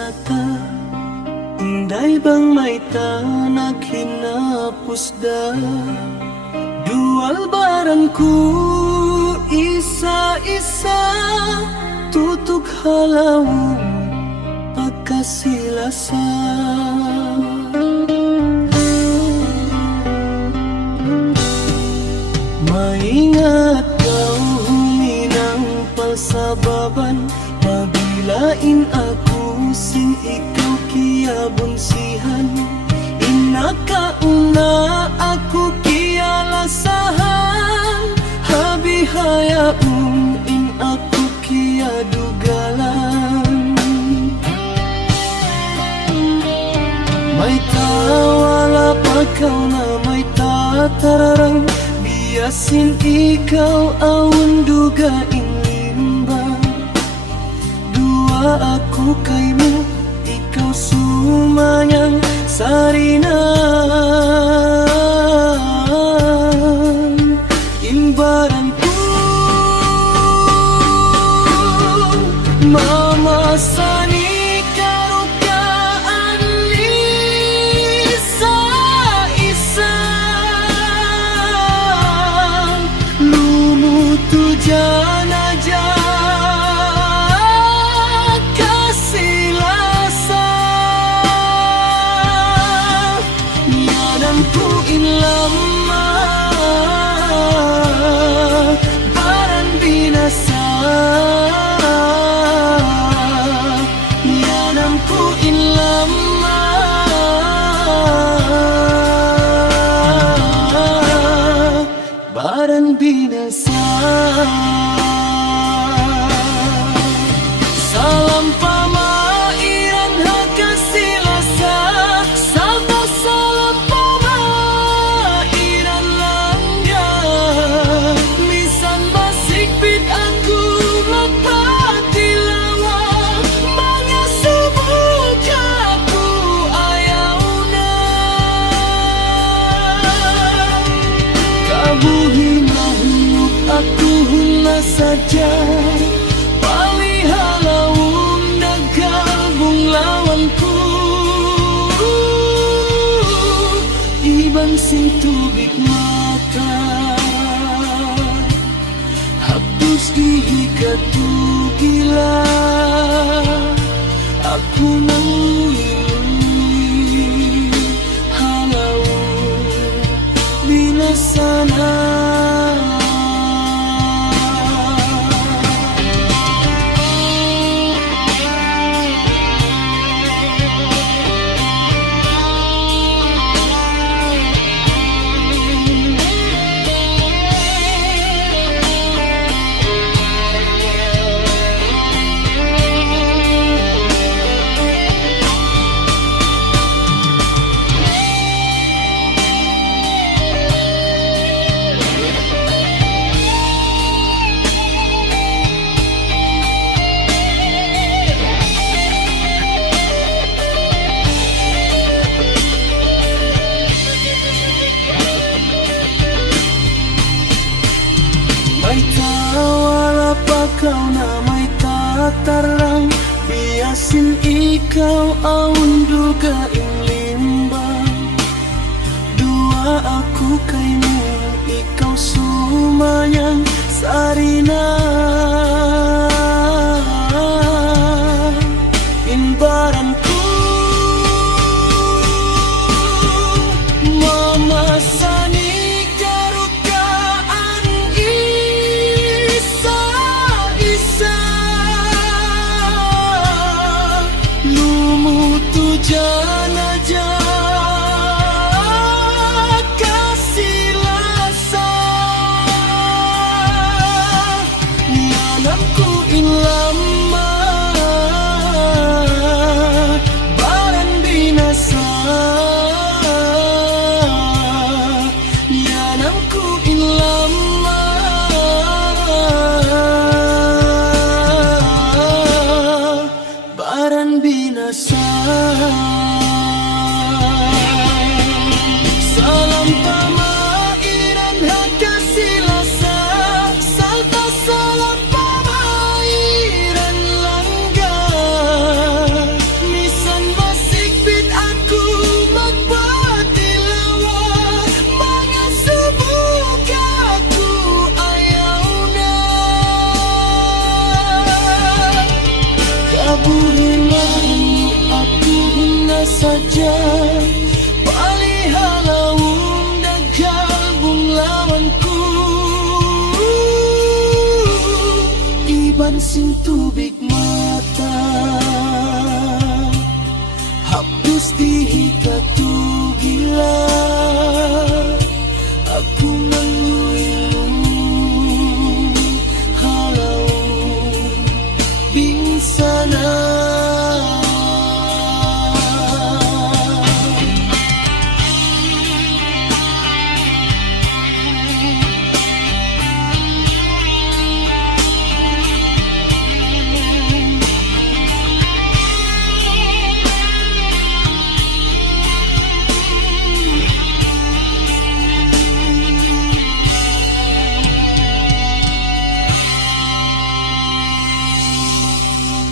sata indai bang maita nak hinapusda dual baranku isa-isa tutuk halau pagkasilasa maingat kau huminang palsababan mabilain aku sing ikaw kia bunsihan inakauna aku kia lasahan habihaya in aku kia dugalan may tawala pa kau na may tatararang biasin ikaw awan dugaing limbang dua aku kaymu ikaw sumanyang sarinan imbaranku mamasani karukaan isa-isa lumutu jana-jana lama baran binasa yanamku in lama baran binasa salam pamairan hakasilasa sabda salam saja palihalaun nagabung lawanku ibang sing tubig mata hapus ikatugila aku nang luluy halaun binasana may tawala pa kau na may tatarang biasin ikaw awan dugaing limbang dua aku kaymu ikaw sumanyang sarinan imbaranku mamasani jana-jana kasilasa saja palihalaung dagal bunglawanku iban sing tubig mata hapus di katugila aku menguilung halau bingsana